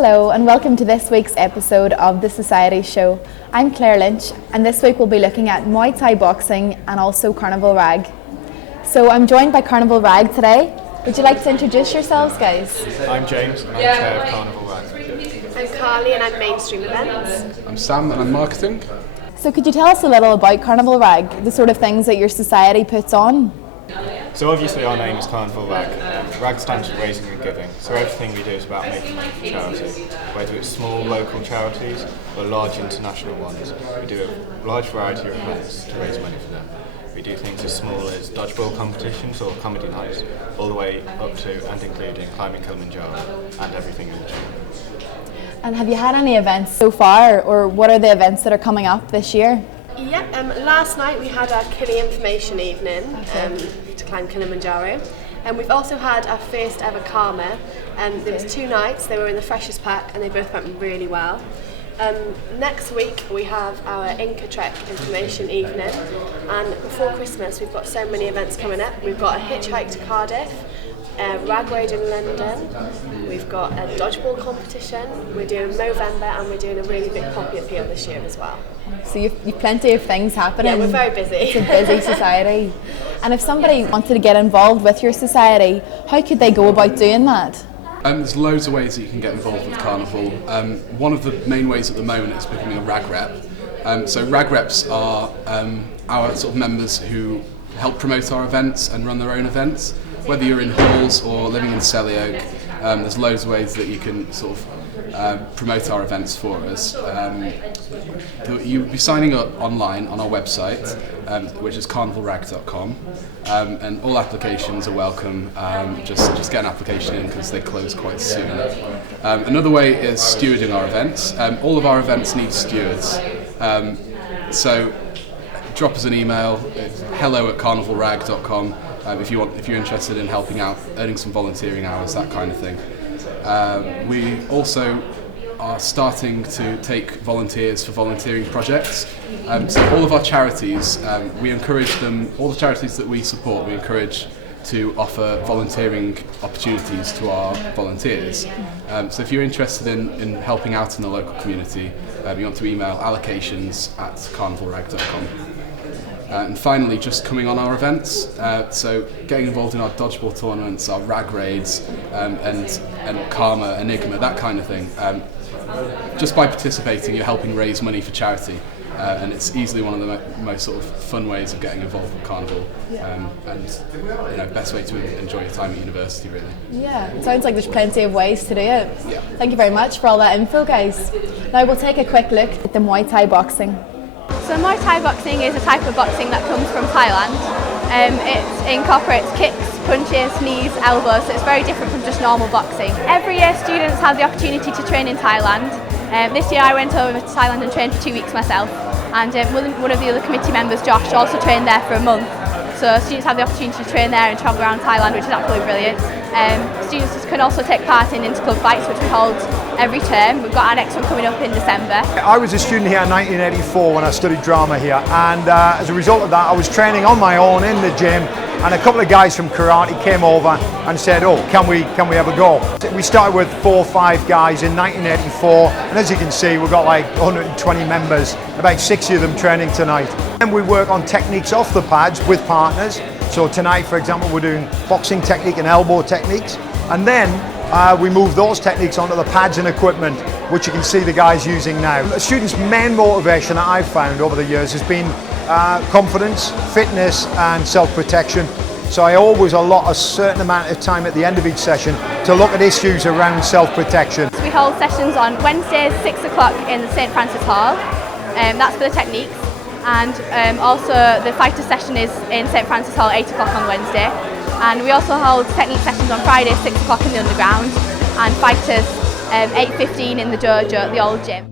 Hello and welcome to this week's episode of The Society Show. I'm Claire Lynch and this week we'll be looking at Muay Thai Boxing and also Carnival RAG. So I'm joined by Carnival RAG today. Would you like to introduce yourselves, guys? I'm James and I'm chair of Carnival RAG. I'm Carly and I'm mainstream events. I'm Sam and I'm marketing. So could you tell us a little about Carnival RAG, the sort of things that your society puts on? So obviously our name is Carnival RAG. RAG stands for Raising and Giving. So everything we do is about making money for charity. Whether it's small local charities or large international ones, we do a large variety of events to raise money for them. We do things as small as dodgeball competitions or comedy nights, all the way up to and including climbing Kilimanjaro and everything in between. And have you had any events so far, or what are the events that are coming up this year? Yep, last night we had our Kili information evening to climb Kilimanjaro. And we've also had our first ever Karma. There was 2 nights, they were in the freshest pack and they both went really well. Next week we have our Inca Trek information evening, and before Christmas we've got so many events coming up. We've got a hitchhike to Cardiff, a rag raid in London, we've got a dodgeball competition, we're doing Movember, and we're doing a really big poppy appeal this year as well. So you've plenty of things happening. Yeah, we're very busy. It's a busy society. And if somebody wanted to get involved with your society, how could they go about doing that? There's loads of ways that you can get involved with Carnival. One of the main ways at the moment is becoming a RAG rep. So RAG reps are our sort of members who help promote our events and run their own events. Whether you're in halls or living in Selly Oak, there's loads of ways that you can sort of promote our events for us. You'll be signing up online on our website, which is carnivalrag.com, and all applications are welcome. Just get an application in because they close quite soon. Another way is stewarding our events. All of our events need stewards, so drop us an email, hello@carnivalrag.com, if you're interested in helping out, earning some volunteering hours, that kind of thing. We also are starting to take volunteers for volunteering projects. So all of our charities, we encourage them, all the charities that we support, we encourage to offer volunteering opportunities to our volunteers. So if you're interested in helping out in the local community, you want to email allocations@carnivalrag.com. And finally, just coming on our events, so getting involved in our dodgeball tournaments, our rag raids, and Karma, Enigma, that kind of thing. Just by participating, you're helping raise money for charity, and it's easily one of the most sort of fun ways of getting involved with Carnival, and best way to enjoy your time at university, really. Yeah, it sounds like there's plenty of ways to do it. Yeah. Thank you very much for all that info, guys. Now we'll take a quick look at the Muay Thai Boxing. So Muay Thai Boxing is a type of boxing that comes from Thailand. It incorporates kicks, punches, knees, elbows, so it's very different from just normal boxing. Every year students have the opportunity to train in Thailand. This year I went over to Thailand and trained for 2 weeks myself, and one of the other committee members, Josh, also trained there for a month. So students have the opportunity to train there and travel around Thailand, which is absolutely brilliant. Students can also take part in interclub fights, which we hold every term. We've got our next one coming up in December. I was a student here in 1984 when I studied drama here, and as a result of that I was training on my own in the gym, and a couple of guys from karate came over and said, oh, can we have a go? We started with 4 or 5 guys in 1984, and as you can see we've got like 120 members, about 60 of them training tonight. And we work on techniques off the pads with partners. So tonight, for example, we're doing boxing technique and elbow techniques, and then we move those techniques onto the pads and equipment, which you can see the guys using now. The students' main motivation that I've found over the years has been confidence, fitness and self-protection. So I always allot a certain amount of time at the end of each session to look at issues around self-protection. So we hold sessions on Wednesdays, 6 o'clock in the St Francis Hall. That's for the techniques. And also the fighter session is in St Francis Hall, 8 o'clock on Wednesday. And we also hold technique sessions on Friday, 6 o'clock in the underground, and fighters 8:15 in the dojo, the old gym.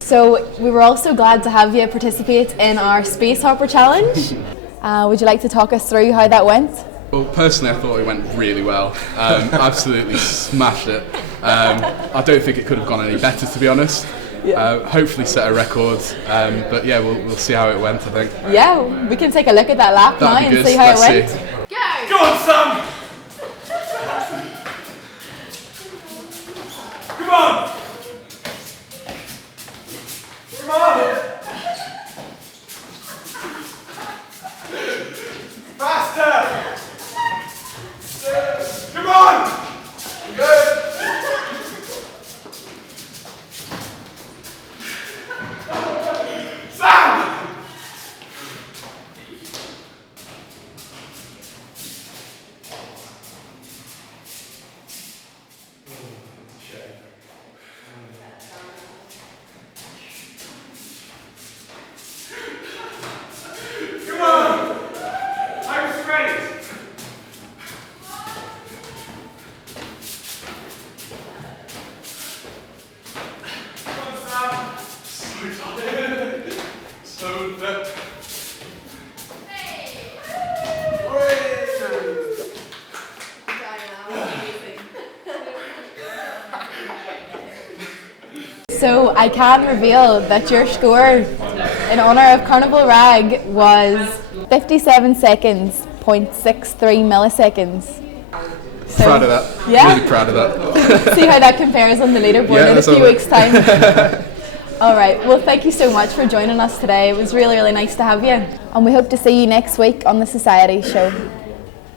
So we were also glad to have you participate in our Space Hopper Challenge. Would you like to talk us through how that went? Well, personally, I thought it went really well. Absolutely smashed it. I don't think it could have gone any better, to be honest. Yeah. Hopefully set a record, but yeah, we'll see how it went, I think. Yeah, we can take a look at that lap now and see how it went. Go! Go on, Sam! So I can reveal that your score in honour of Carnival RAG was 57 seconds, 0.63 milliseconds. So, Proud of that. Yeah? Really proud of that. See how that compares on the leaderboard in a few weeks' time. All right, well, thank you so much for joining us today. It was really, really nice to have you. And we hope to see you next week on the Society Show.